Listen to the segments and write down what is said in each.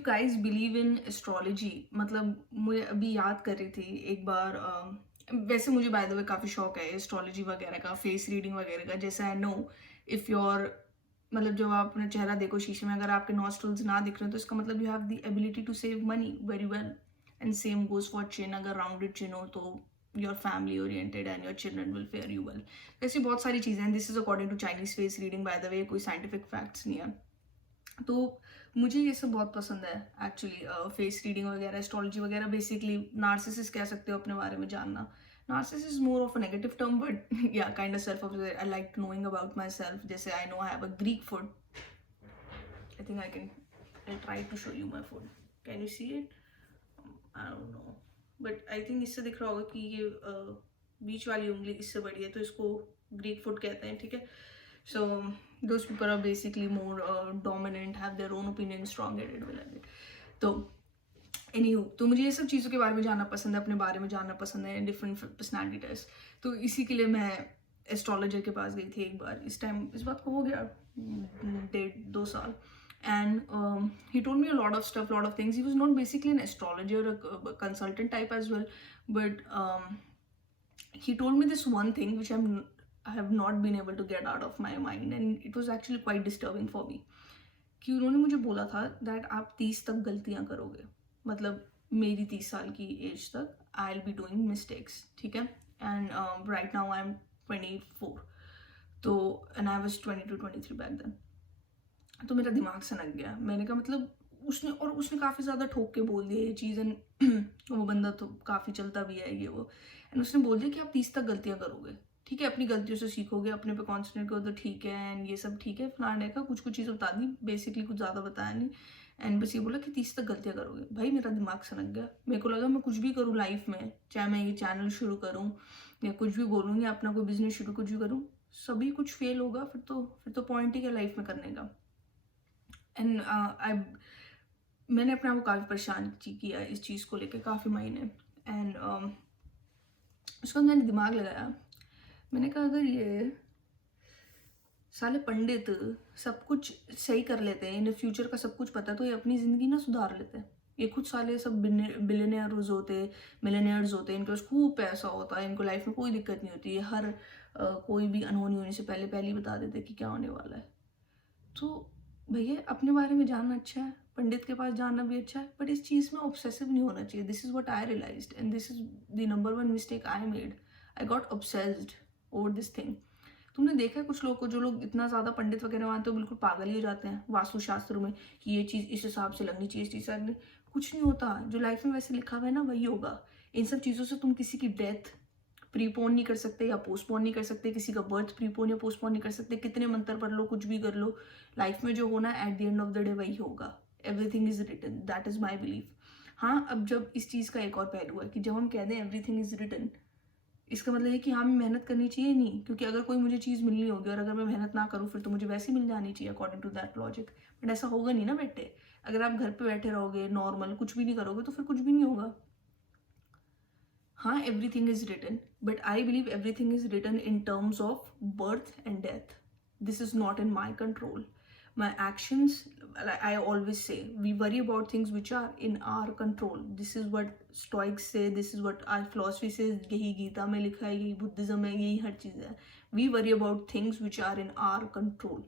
You guys believe in astrology? मतलब मुझे अभी याद कर रही थी एक बार, वैसे मुझे बाय द वे काफ़ी शौक है एस्ट्रोलॉजी वगैरह का, फेस रीडिंग वगैरह का। जैसे आई नो इफ़ योर, मतलब जब आप अपना चेहरा देखो शीशे में, अगर आपके नॉस्ट्रल्स ना दिख रहे हैं तो इसका मतलब you have the ability to save money very well. And same goes for chin, अगर राउंडेड चिन हो तो your family oriented and your children will fare you well. ऐसी बहुत सारी चीज़ें हैं। This is according to Chinese face reading by the way, कोई scientific facts नहीं है। तो मुझे ये सब बहुत पसंद है एक्चुअली, फेस रीडिंग वगैरह, एस्ट्रोलॉजी वगैरह। बेसिकली नार्सिसिस कह सकते हो अपने बारे में जानना। Narcissism is more of a negative term, but yeah kind of self I like knowing about myself. जैसे I know I have a Greek food. I think I try to show you my food. Can you see it? I don't know, but I think इससे दिख रहा होगा कि ये बीच वाली उंगली इससे बड़ी है, तो इसको ग्रीक फूड कहते हैं, ठीक है। So those people are basically more dominant, have their own opinion, strong-headed, will-headed. तो anywho, तो मुझे ये सब चीज़ों के बारे में जानना पसंद है, अपने बारे में जानना पसंद है, डिफरेंट पर्सनैलिटी टेस्ट। तो इसी के लिए मैं एस्ट्रोलॉजर के पास गई थी एक बार। इस टाइम इस बात को हो गया 1.5-2 साल। And he told me a lot of stuff, lot of things. He was not basically an astrologer or a consultant type as well, but he told me this one thing which I have not been able to get out of my mind, and it was actually quite disturbing for me. कि उन्होंने मुझे बोला था that आप 30 तक गलतियां करोगे, मतलब मेरी 30 साल की एज तक I will be doing mistakes, ठीक है। And right now I am 24, तो and I was 22-23 back then. तो मेरा दिमाग सनक गया। मैंने कहा मतलब उसने काफ़ी ज़्यादा ठोक के बोल दिया ये चीज़। एंड वो बंदा तो काफ़ी चलता भी है ये वो। एंड उसने बोल दिया कि आप 30 तक गलतियाँ करोगे, ठीक है, अपनी गलतियों से सीखोगे, अपने पे कॉन्सेंट्रेट करो तो ठीक है। एंड ये सब ठीक है, फलाने का कुछ कुछ चीज़ें बता दी, बेसिकली कुछ ज़्यादा बताया नहीं। एंड बस ये बोला कि 30 तक गलतियाँ करोगे। भाई मेरा दिमाग सनक गया। मेरे को लगा मैं कुछ भी करूँ लाइफ में, चाहे मैं ये चैनल शुरू करूँ या कुछ भी बोलूँ या अपना कोई बिजनेस शुरू कुछ भी करूँ, सभी कुछ फेल होगा। फिर तो पॉइंट ही क्या लाइफ में करने का। एंड मैंने अपने आप को काफ़ी परेशान किया इस चीज़ को लेकर काफ़ी महीने। एंड उसके बाद मैंने दिमाग लगाया। मैंने कहा अगर ये साले पंडित सब कुछ सही कर लेते हैं, इन्हें फ्यूचर का सब कुछ पता है, तो ये अपनी ज़िंदगी ना सुधार लेते हैं। ये खुद साले सब बिलियनियर्स होते, मिलियनियर्स होते, इनके पास खूब पैसा होता है, इनको लाइफ में कोई दिक्कत नहीं होती है। हर कोई भी अनहोनी होने से पहले ही बता देते कि क्या होने वाला है। तो भैया अपने बारे में जानना अच्छा है, पंडित के पास जानना भी अच्छा है, बट इस चीज़ में ऑब्सेसिव नहीं होना चाहिए। This is what I realised, and this is the number one mistake I made. I got obsessed over this thing. तुमने देखा है कुछ लोग को, जो लोग इतना ज़्यादा पंडित वगैरह मानते हो, बिल्कुल पागल ही हो जाते हैं वास्तुशास्त्र में कि ये चीज़ इस हिसाब से लगनी चाहिए, इस चीज़ से कुछ नहीं होता। जो लाइफ में वैसे लिखा हुआ है ना वही होगा। इन सब चीज़ों से तुम किसी की डेथ प्रीपोन नहीं कर सकते या पोस्टपोन नहीं कर सकते, किसी का बर्थ प्रीपोन या पोस्टपोन नहीं कर सकते। कितने मंत्र पढ़ लो, कुछ भी कर लो, लाइफ में जो होना है at the end of the day वही होगा। Everything is written, that is my belief. हाँ, अब जब इस चीज़ का एक और पहलू है कि जब हम कह दें एवरीथिंग इज रिटन, इसका मतलब है कि हमें मेहनत करनी चाहिए नहीं, क्योंकि अगर कोई मुझे चीज़ मिलनी होगी और अगर मैं मेहनत ना करूँ फिर तो मुझे वैसे ही मिल जानी चाहिए according to that logic. But ऐसा होगा नहीं ना बेटे। अगर आप घर पे बैठे रहोगे नॉर्मल कुछ भी नहीं करोगे तो फिर कुछ भी नहीं होगा। हाँ, everything is written, but I believe everything is written in terms of birth and death. This is not in my control. My actions, like I always say, we worry about things which are in our control. This is what Stoics say, this is what our philosophy says, यही गीता में लिखा है, यही Buddhism है, यही हर चीज़ है। We worry about things which are in our control.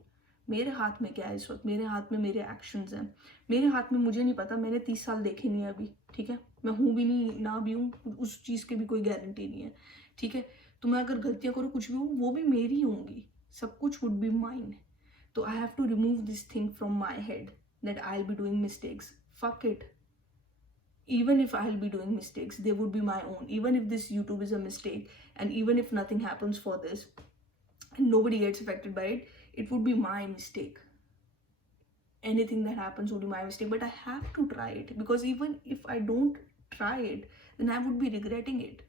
मेरे हाथ में क्या है इस वक्त? मेरे हाथ में मेरे एक्शंस हैं। मेरे हाथ में, मुझे नहीं पता, मैंने 30 साल देखे नहीं है अभी, ठीक है। मैं हूँ भी नहीं, ना भी हूँ, उस चीज़ की भी कोई गारंटी नहीं है, ठीक है। तो मैं अगर गलतियाँ करूँ कुछ भी हूँ, वो भी मेरी होंगी, सब कुछ वुड बी माइन। तो I have to remove this thing from my head that I will be doing mistakes. Fuck it, even if I'll be doing mistakes, they would be my own. Even if this YouTube is a mistake, and even if nothing happens for this and nobody gets affected by it, it would be my mistake. Anything that happens would be my mistake, but I have to try it, because even if I don't try it, then I would be regretting it.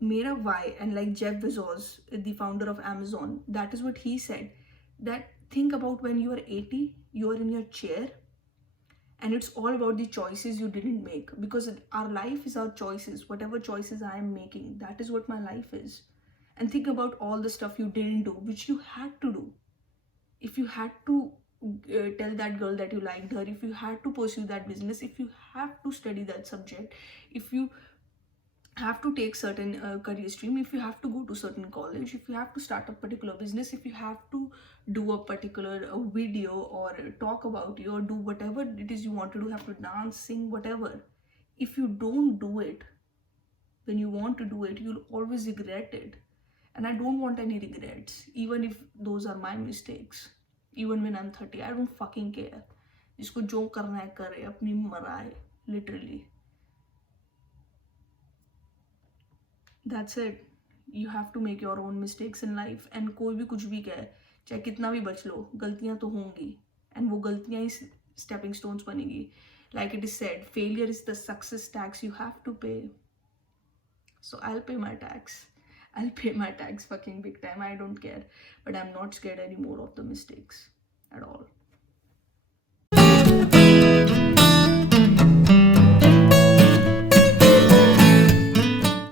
Mera why, and like Jeff Bezos, the founder of Amazon, that is what he said, that think about when you are 80, you are in your chair, and it's all about the choices you didn't make, because our life is our choices. Whatever choices I am making, that is what my life is. And think about all the stuff you didn't do which you had to do. If you had to tell that girl that you liked her, if you had to pursue that business, if you have to study that subject, if you have to take certain career stream, if you have to go to certain college, if you have to start a particular business, if you have to do a particular video or talk about you, or do whatever it is you want to do, have to dance, sing, whatever, if you don't do it when you want to do it, you'll always regret it. And I don't want any regrets, even if those are my mistakes. Even when I'm 30, I don't fucking care. जिसको जो करना है करे, अपनी मराए, literally. That's it. You have to make your own mistakes in life. And कोई भी कुछ भी कहे, चाहे कितना भी बच लो, गलतियां तो होंगी. And वो गलतियां ही stepping stones बनेगी. Like it is said, failure is the success tax you have to pay. So I'll pay my tax. I'll pay my tax fucking big time. I don't care. But I'm not scared anymore of the mistakes at all.